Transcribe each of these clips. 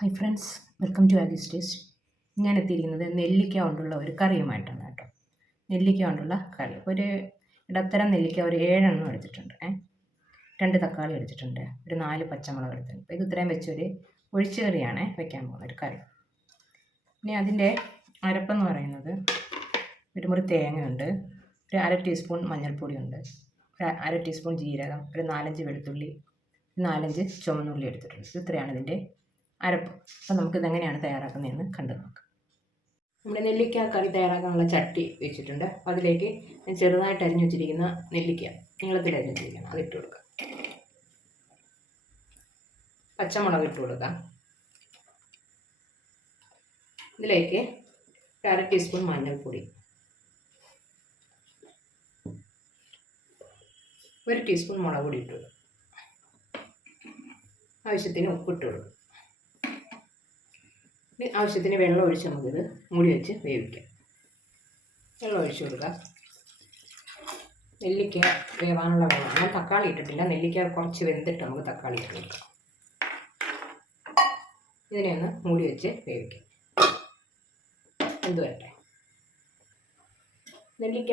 Hi friends, welcome to Aagees taste. ഞാൻ എത്തിയിരിക്കുന്നത് നെല്ലിക്ക കൊണ്ടുള്ള ഒരു കറിയുമായിട്ടാണ് കേട്ടോ. നെല്ലിക്ക കൊണ്ടുള്ള കറി. ഒരു ഇടത്തരം നെല്ലിക്ക ഒരു 7 എടുത്തിട്ടുണ്ട്. 2 തക്കാളി എടുത്തിട്ടുണ്ട്, ഒരു 4 പച്ചമുളക് എടുത്തിട്ടുണ്ട്. അപ്പോൾ ഇത് ഇത്രയും വെച്ചൊരു ഒഴിച്ചു കറിയാണ് വെക്കാൻ പോകുന്നത്, ഒരു കറി. ഇനി അതിൻ്റെ അരപ്പെന്ന് പറയുന്നത് ഒരു മുറി തേങ്ങയുണ്ട്, ഒരു 1/2 ടീസ്പൂൺ മഞ്ഞൾപ്പൊടിയുണ്ട്, ഒരു 1/2 ടീസ്പൂൺ ജീരകം, ഒരു 4-5 വെളുത്തുള്ളി, 4-5 ചുവന്നുള്ളി എടുത്തിട്ടുണ്ട്. ഇത് ഇത്രയാണ് ഇതിൻ്റെ അരപ്പ്. അപ്പം നമുക്കിതെങ്ങനെയാണ് തയ്യാറാക്കുന്നതെന്ന് കണ്ടു നോക്കാം. നമ്മുടെ നെല്ലിക്ക കറി തയ്യാറാക്കാനുള്ള ചട്ടി വെച്ചിട്ടുണ്ട്. അപ്പോൾ അതിലേക്ക് ഞാൻ ചെറുതായിട്ട് അരിഞ്ഞു വെച്ചിരിക്കുന്ന നെല്ലിക്ക നീളത്തിൽ അരിഞ്ഞു വെച്ചിരിക്കണം, അതിട്ട് കൊടുക്കാം. പച്ചമുളക് ഇട്ട് കൊടുക്കാം. ഇതിലേക്ക് 1/2 ടീസ്പൂൺ മഞ്ഞൾപ്പൊടി, 1 ടീസ്പൂൺ മുളക് പൊടി ഇട്ട് കൊടുക്കും. ആവശ്യത്തിന് ഉപ്പിട്ട് കൊടുക്കും. ആവശ്യത്തിന് വെള്ളം ഒഴിച്ച് നമുക്കിത് മൂടി വെച്ച് വേവിക്കാം. വെള്ളം ഒഴിച്ച് കൊടുക്കാം. നെല്ലിക്ക വേവാനുള്ള വെള്ളം. ഞാൻ തക്കാളി ഇട്ടിട്ടില്ല, നെല്ലിക്ക കുറച്ച് വെന്തിട്ട് നമുക്ക് തക്കാളി ഇട്ട് കൊടുക്കാം. ഇതിനെ ഒന്ന് മൂടി വെച്ച് വേവിക്കാം. എന്ത് വരട്ടെ. നെല്ലിക്ക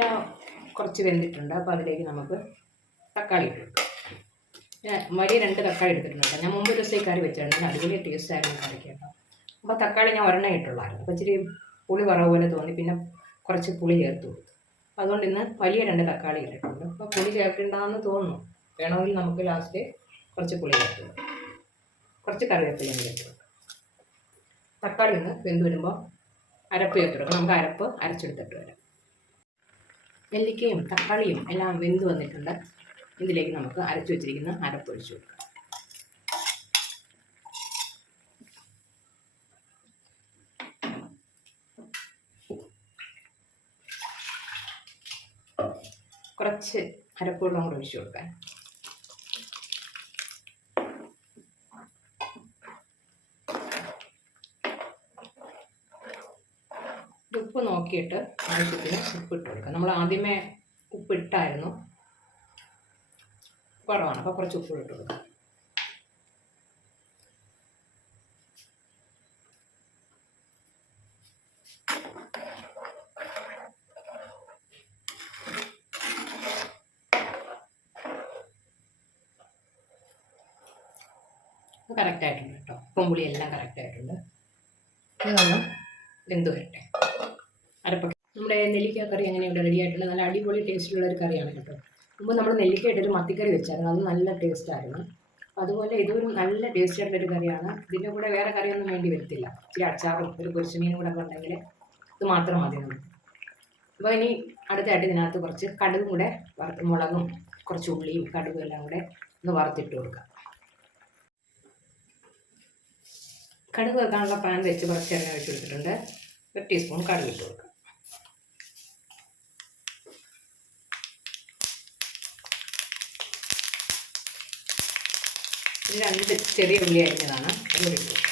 കുറച്ച് വെന്തിട്ടുണ്ട്. അപ്പോൾ അതിലേക്ക് നമുക്ക് തക്കാളി ഇട്ട് കൊടുക്കാം. വലിയ 2 തക്കാളി എടുത്തിട്ടുണ്ട്. ഞാൻ മുമ്പ് ദിവസം കറി വെച്ചിട്ടുണ്ടെങ്കിൽ അടിപൊളി ടേസ്റ്റ് ആയിരുന്നു കറിക്ക് കേട്ടോ. അപ്പോൾ തക്കാളി ഞാൻ 1 ഇട്ടുള്ളായിരുന്നു. അപ്പോൾ ഇച്ചിരി പുളി കുറവ് പോലെ തോന്നി, പിന്നെ കുറച്ച് പുളി ചേർത്ത് കൊടുത്തു. അതുകൊണ്ട് ഇന്ന് വലിയ 2 തക്കാളി ഇട്ടിട്ടുണ്ട്. അപ്പോൾ പുളി ചേർക്കേണ്ടതെന്ന് തോന്നുന്നു. വേണമെങ്കിൽ നമുക്ക് ലാസ്റ്റ് കുറച്ച് പുളി ചേർത്ത് കൊടുക്കാം. കുറച്ച് കറിവേപ്പിലയും ചേർത്ത് കൊടുക്കാം. തക്കാളി ഒന്ന് വെന്ത് വരുമ്പോൾ അരപ്പ് ചേർത്ത് കൊടുക്കാം. നമുക്ക് അരപ്പ് അരച്ചെടുത്തിട്ട് വരാം. നെല്ലിക്കയും തക്കാളിയും എല്ലാം വെന്ത് വന്നിട്ടുണ്ട്. ഇതിലേക്ക് നമുക്ക് അരച്ചു വെച്ചിരിക്കുന്ന അരപ്പ് ഒഴിച്ചു കൊടുക്കാം. കുറച്ച് അരപ്പുവെള്ളം കൂടെ ഒഴിച്ചു കൊടുക്കാൻ. ഉപ്പ് നോക്കിയിട്ട് ആവശ്യത്തിന് ഉപ്പിട്ട് കൊടുക്കാം. നമ്മൾ ആദ്യമേ ഉപ്പിട്ടായിരുന്നു, കുറവാണ്, അപ്പോൾ കുറച്ച് ഉപ്പ് ഇട്ട് കൊടുക്കാം. കറക്റ്റായിട്ടുണ്ട് കേട്ടോ. ഉപ്പും പുളി എല്ലാം കറക്റ്റായിട്ടുണ്ട്. ഇതൊന്ന് വെന്ത് വരട്ടെ. അരപ്പൊക്കെ നമ്മുടെ നെല്ലിക്ക കറി എങ്ങനെയുണ്ട്, റെഡി ആയിട്ടുണ്ട്. നല്ല അടിപൊളി ടേസ്റ്റിലുള്ള ഒരു കറിയാണ് കേട്ടോ. മുമ്പ് നമ്മൾ നെല്ലിക്ക ഇട്ടൊരു മത്തിക്കറി വെച്ചായിരുന്നു, അത് നല്ല ടേസ്റ്റായിരുന്നു. അതുപോലെ ഇതൊരു നല്ല ടേസ്റ്റ് ആയിട്ടുള്ളൊരു കറിയാണ്. ഇതിൻ്റെ കൂടെ വേറെ കറിയൊന്നും വേണ്ടി വരത്തില്ല. ഇച്ചിരി അച്ചാറും ഒരു പൊരിച്ചമീനും കൂടെ ഉണ്ടെങ്കിൽ ഇത് മാത്രം മതി നമുക്ക്. അപ്പോൾ ഇനി അടുത്തായിട്ട് ഇതിനകത്ത് കുറച്ച് കടുകും കൂടെ മുളകും കുറച്ച് ഉള്ളിയും കടുകും എല്ലാം കൂടെ ഒന്ന് വറുത്തിട്ട് കൊടുക്കാം. കടുക് വെക്കാനുള്ള പാൻ വെച്ച് കുറച്ച് എണ്ണ ഒഴിച്ച് കൊടുത്തിട്ടുണ്ട്. 1 ടീസ്പൂൺ കടുക് ഇട്ട് കൊടുക്കാം. ഇത് 2 ചെറിയ ഉള്ളി അരിഞ്ഞതാണ്, അതുകൂടി ഇട്ട് കൊടുക്കാം.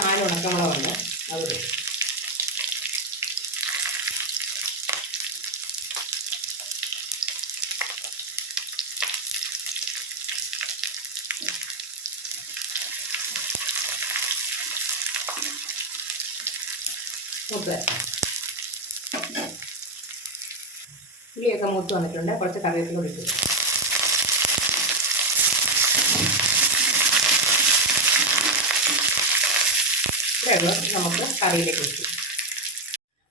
4 ഉണക്കമുളകുണ്ട്, അതുകൂടി ഇട്ട്. ഉള്ളിയൊക്കെ മൂത്ത് വന്നിട്ടുണ്ട്. കുറച്ച് കറിവേപ്പില കൂടി ഇട്ടു. നമുക്ക് കറിയിലേക്ക് വെച്ചു.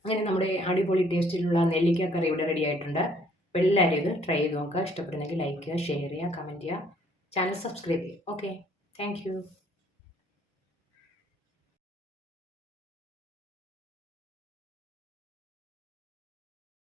അങ്ങനെ നമ്മുടെ അടിപൊളി ടേസ്റ്റിലുള്ള നെല്ലിക്ക കറി ഇവിടെ റെഡി ആയിട്ടുണ്ട്. അപ്പോൾ എല്ലാവരും ഇത് ട്രൈ ചെയ്ത് നോക്കുക. ഇഷ്ടപ്പെടുന്നെങ്കിൽ ലൈക്ക് ചെയ്യുക, ഷെയർ ചെയ്യുക, കമൻറ്റ് ചെയ്യുക, ചാനൽ സബ്സ്ക്രൈബ് ചെയ്യുക. Okay, thank you.